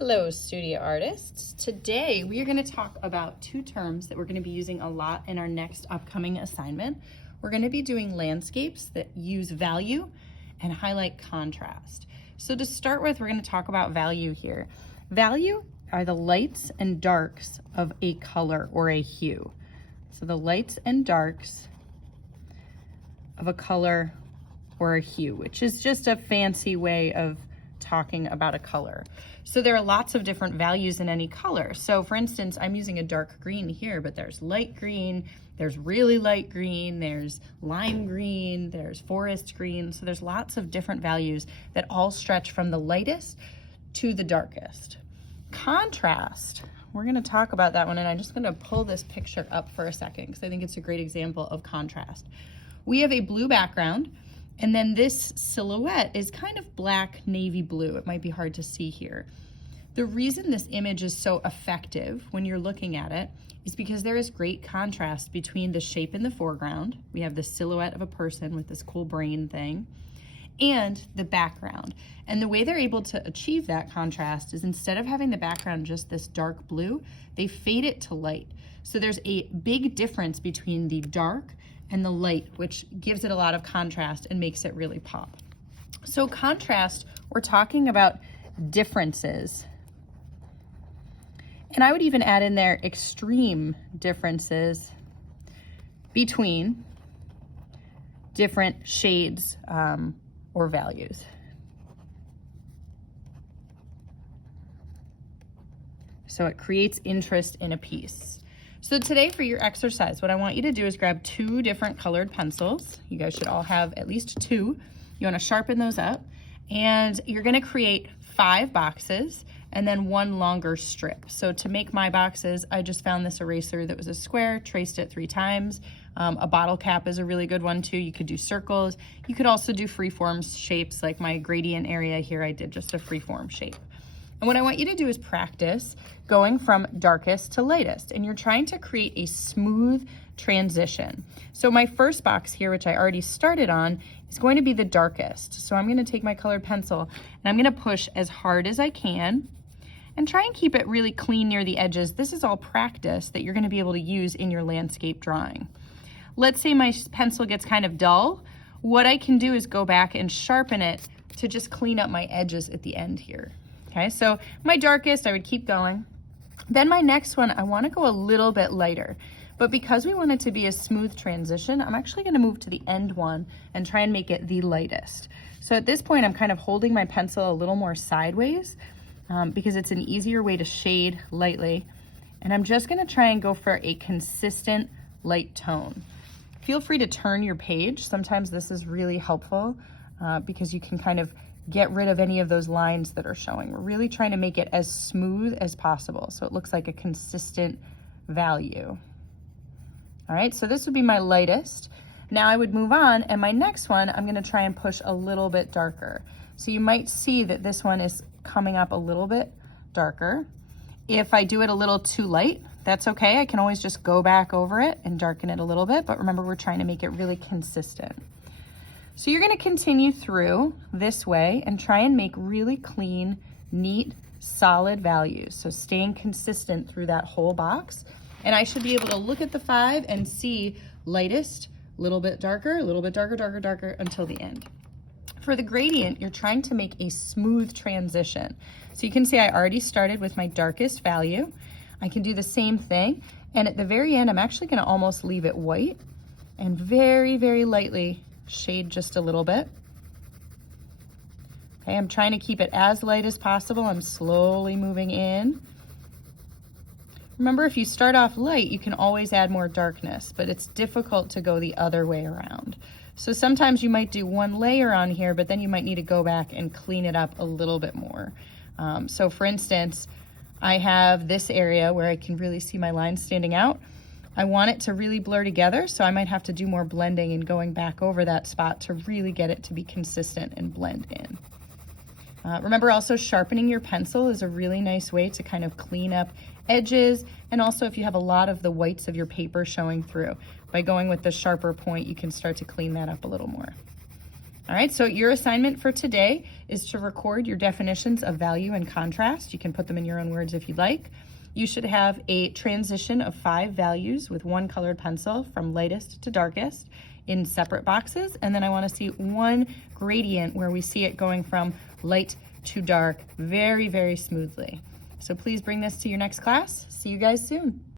Hello, studio artists. Today we are going to talk about two terms that we're going to be using a lot in our next upcoming assignment. We're going to be doing landscapes that use value and highlight contrast. So to start with, we're going to talk about value here. Value are the lights and darks of a color or a hue. So the lights and darks of a color or a hue, which is just a fancy way of talking about a color. So there are lots of different values in any color. So for instance, I'm using a dark green here, but there's light green, there's really light green, there's lime green, there's forest green. So there's lots of different values that all stretch from the lightest to the darkest. Contrast, we're going to talk about that one, and I'm just going to pull this picture up for a second because I think it's a great example of contrast. We have a blue background, and then this silhouette is kind of black navy blue. It might be hard to see here. The reason this image is so effective when you're looking at it is because there is great contrast between the shape in the foreground. We have the silhouette of a person with this cool brain thing, and the background. And the way they're able to achieve that contrast is instead of having the background just this dark blue, they fade it to light. So there's a big difference between the dark and the light, which gives it a lot of contrast and makes it really pop. So contrast, we're talking about differences. And I would even add in there extreme differences between different shades or values. So it creates interest in a piece. So today for your exercise, what I want you to do is grab two different colored pencils. You guys should all have at least two. You want to sharpen those up, and you're going to create 5 boxes and then 1 longer strip. So to make my boxes, I just found this eraser that was a square, traced it 3 times. A bottle cap is a really good one too. You could do circles. You could also do freeform shapes, like my gradient area here. I did just a freeform shape. And what I want you to do is practice going from darkest to lightest, and you're trying to create a smooth transition. So my first box here, which I already started on, is going to be the darkest. So I'm going to take my colored pencil and I'm going to push as hard as I can and try and keep it really clean near the edges. This is all practice that you're going to be able to use in your landscape drawing. Let's say my pencil gets kind of dull. What I can do is go back and sharpen it to just clean up my edges at the end here. Okay, so my darkest, I would keep going. Then my next one, I want to go a little bit lighter. But because we want it to be a smooth transition, I'm actually going to move to the end one and try and make it the lightest. So at this point, I'm kind of holding my pencil a little more sideways because it's an easier way to shade lightly. And I'm just going to try and go for a consistent light tone. Feel free to turn your page. Sometimes this is really helpful because you can kind of get rid of any of those lines that are showing. We're really trying to make it as smooth as possible so it looks like a consistent value. All right, so this would be my lightest. Now I would move on, and my next one, I'm gonna try and push a little bit darker. So you might see that this one is coming up a little bit darker. If I do it a little too light, that's okay. I can always just go back over it and darken it a little bit, but remember, we're trying to make it really consistent. So you're going to continue through this way and try and make really clean, neat, solid values. So staying consistent through that whole box. And I should be able to look at the 5 and see lightest, a little bit darker, darker, darker until the end. For the gradient, you're trying to make a smooth transition. So you can see I already started with my darkest value. I can do the same thing. And at the very end, I'm actually going to almost leave it white and very, very lightly shade just a little bit. Okay, I'm trying to keep it as light as possible. I'm slowly moving in. Remember, if you start off light, you can always add more darkness, but it's difficult to go the other way around. So sometimes you might do 1 layer on here, but then you might need to go back and clean it up a little bit more. So for instance, I have this area where I can really see my lines standing out. I want it to really blur together, so I might have to do more blending and going back over that spot to really get it to be consistent and blend in. Remember, also sharpening your pencil is a really nice way to kind of clean up edges, and also if you have a lot of the whites of your paper showing through. By going with the sharper point, you can start to clean that up a little more. All right, so your assignment for today is to record your definitions of value and contrast. You can put them in your own words if you'd like. You should have a transition of 5 values with 1 colored pencil from lightest to darkest in separate boxes. And then I want to see 1 gradient where we see it going from light to dark very, very smoothly. So please bring this to your next class. See you guys soon.